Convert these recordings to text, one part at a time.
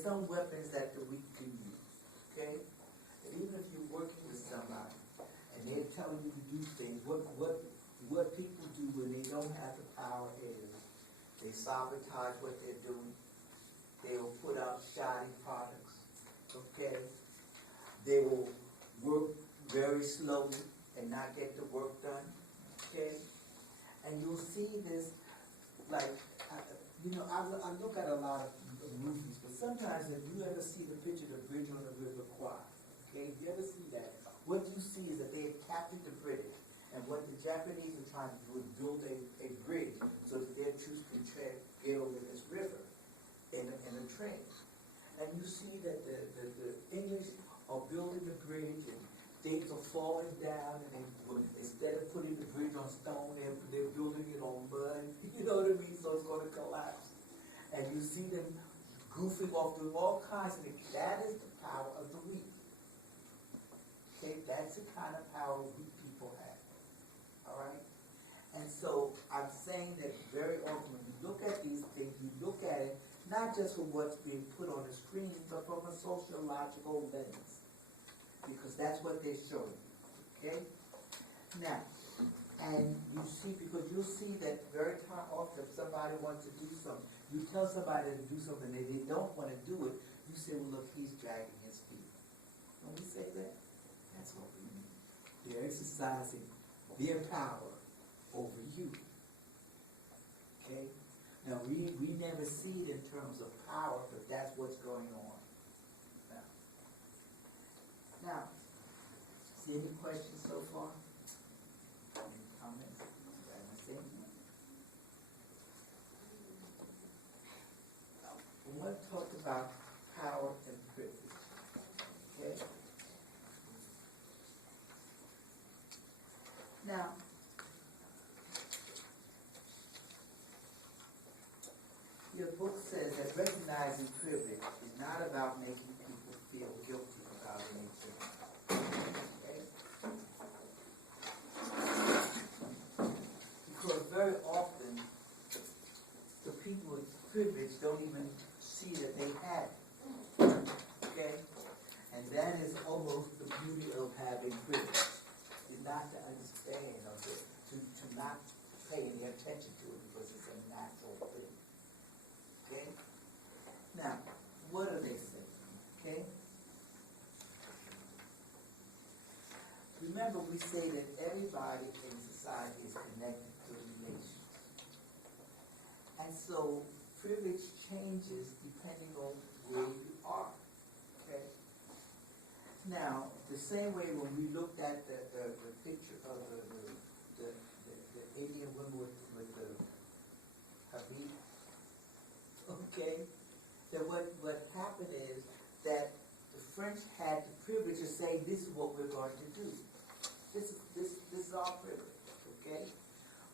there's some weapons that the weak can use, okay? And even if you're working with somebody and they're telling you to do things, what people do when they don't have the power is they sabotage what they're doing. They will put out shoddy products, okay? They will work very slowly and not get the work done, okay? And you'll see this, like, I look at a lot of movies, but sometimes if you ever see the picture of the bridge on the River Kwai, okay, if you ever see that, what you see is that they have captured the British, and what the Japanese are trying to do is build a bridge so that their troops can get over this river in a train. And you see that the English are building the bridge, and things are falling down, and instead of putting the bridge on stone, they're building it on mud. You know what I mean? So it's going to collapse. And you see them goofing off, doing all kinds of things. That is the power of the weak. Okay, that's the kind of power weak people have. All right? And so I'm saying that very often when you look at these things, you look at it not just from what's being put on the screen, but from a sociological lens. Because that's what they're showing. Okay? Now, and you see, because you'll see that very often if somebody wants to do something, you tell somebody to do something and they don't want to do it, you say, well, look, he's dragging his feet. When we say that, that's what we mean. They're exercising their power over you. Okay? Now, we never see it in terms of power, but that's what's going on. Now, see any questions so far? Any comments? We want to talk about power and privilege. Okay? Now, your book says that recognizing privilege is not about making people feel guilty about anything. Okay? Because very often, the people with privilege don't even see that they have it. Okay? And that is almost the beauty of having privilege. Is not to understand or to not pay any attention to it because it's a natural thing. Okay? Now, what are they saying? Okay? Remember, we say that everybody in society is connected to relations. And so, privilege changes depending on where you are. Okay? Now, the same way when we looked at the picture of the Indian woman with the habit, okay, that what happened is that the French had the privilege of saying, this is what we're going to do. This is our privilege, okay?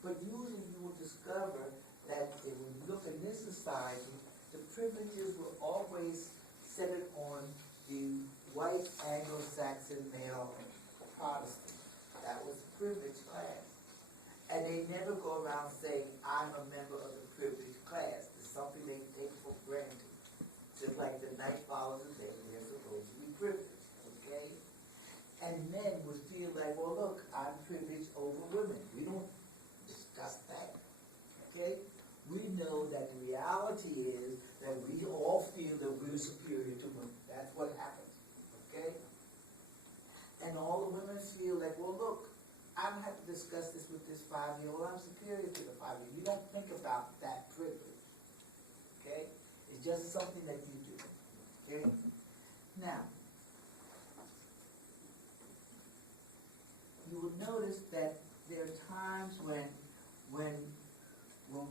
But usually you will discover that when you look in this society, the privileges were always centered on the white Anglo-Saxon male Protestant. That was the privileged class. And they never go around saying, I'm a member of the privileged class. It's something they take for granted. Just like the night follows the day, they're supposed to be privileged, okay? And men would feel like, well, look, I'm privileged over women. We don't discuss that, okay? We know that the reality is that we all feel that we're superior to women. That's what happens, okay? And all the women feel like, well, look, I don't have to discuss this with this 5-year-old. I'm superior to the 5-year-old. You don't think about that privilege, okay? It's just something that you do, okay? Now, you will notice that there are times when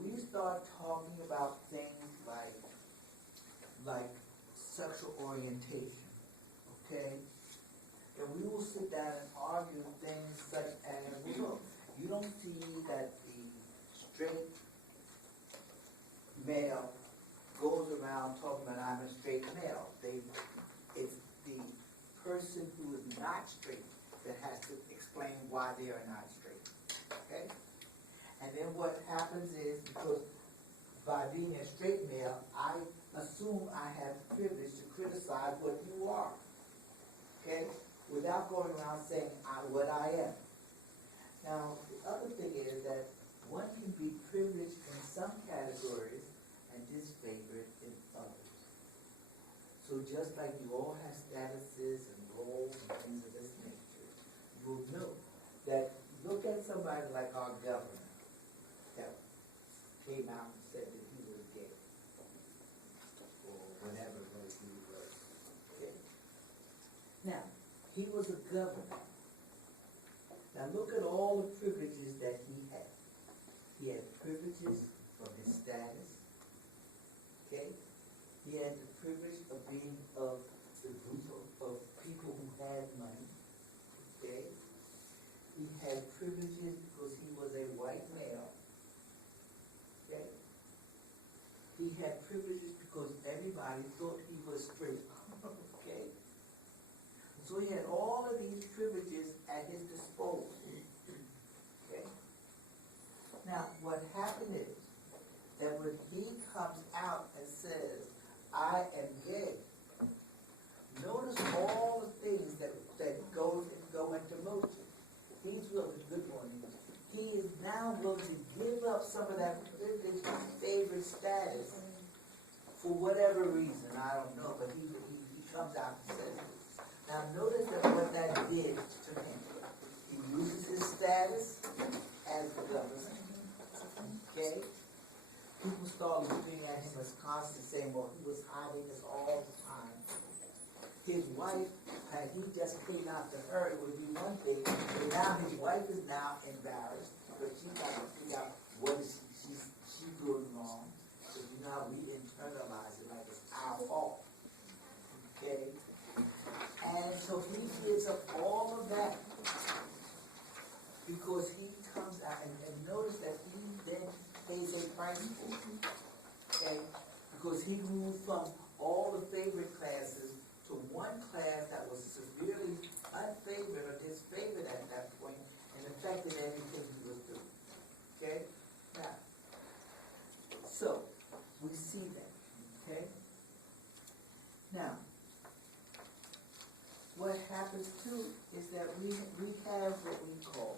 we start talking about things like sexual orientation, okay? And we will sit down and argue things such as, look, you don't see that the straight male goes around talking about I'm a straight male. It's the person who is not straight that has to explain why they are not straight. Okay? And then what happens is, because by being a straight male, I assume I have the privilege to criticize what you are, okay? Without going around saying what I am. Now, the other thing is that one can be privileged in some categories and disfavored in others. So just like you all have statuses and roles and things of this nature, you will know that look at somebody like our governor that came out and said that he was gay, or whatever it was he was. Okay? Now, he was a governor. Now look at all the privileges that he had. He had privileges from his status. Okay? He had the privilege of being of the group of people who had money. Okay? He had privileges because he was a white male. Okay? He had privileges because everybody thought he was straight. Okay? So he had all of these privileges at his disposal. Okay? Now, what happened is that when he comes out and says, I am gay, notice all the things that go into motion. He's willing, good morning. He is now willing to give up some of that privileged favorite status for whatever reason, I don't know, but he comes out and says it. Now notice that what that did to him. He uses his status as the governor. Okay? People started looking at him as constantly saying, well, he was hiding this all the time. His wife, had he just came out to her, it would be one thing, but now his wife is now embarrassed, because she's got to figure out what is she doing wrong. So you know how we internalize it like it's our fault. Okay? And so he gives up all of that because he comes out and notice that he then pays a price for it. Okay? Because he moved from all the favorite classes to one class that was severely unfavored or disfavored at that point and affected everything he was doing. Okay? Now, so we see that. Okay? Now, what happens too is that we have what we call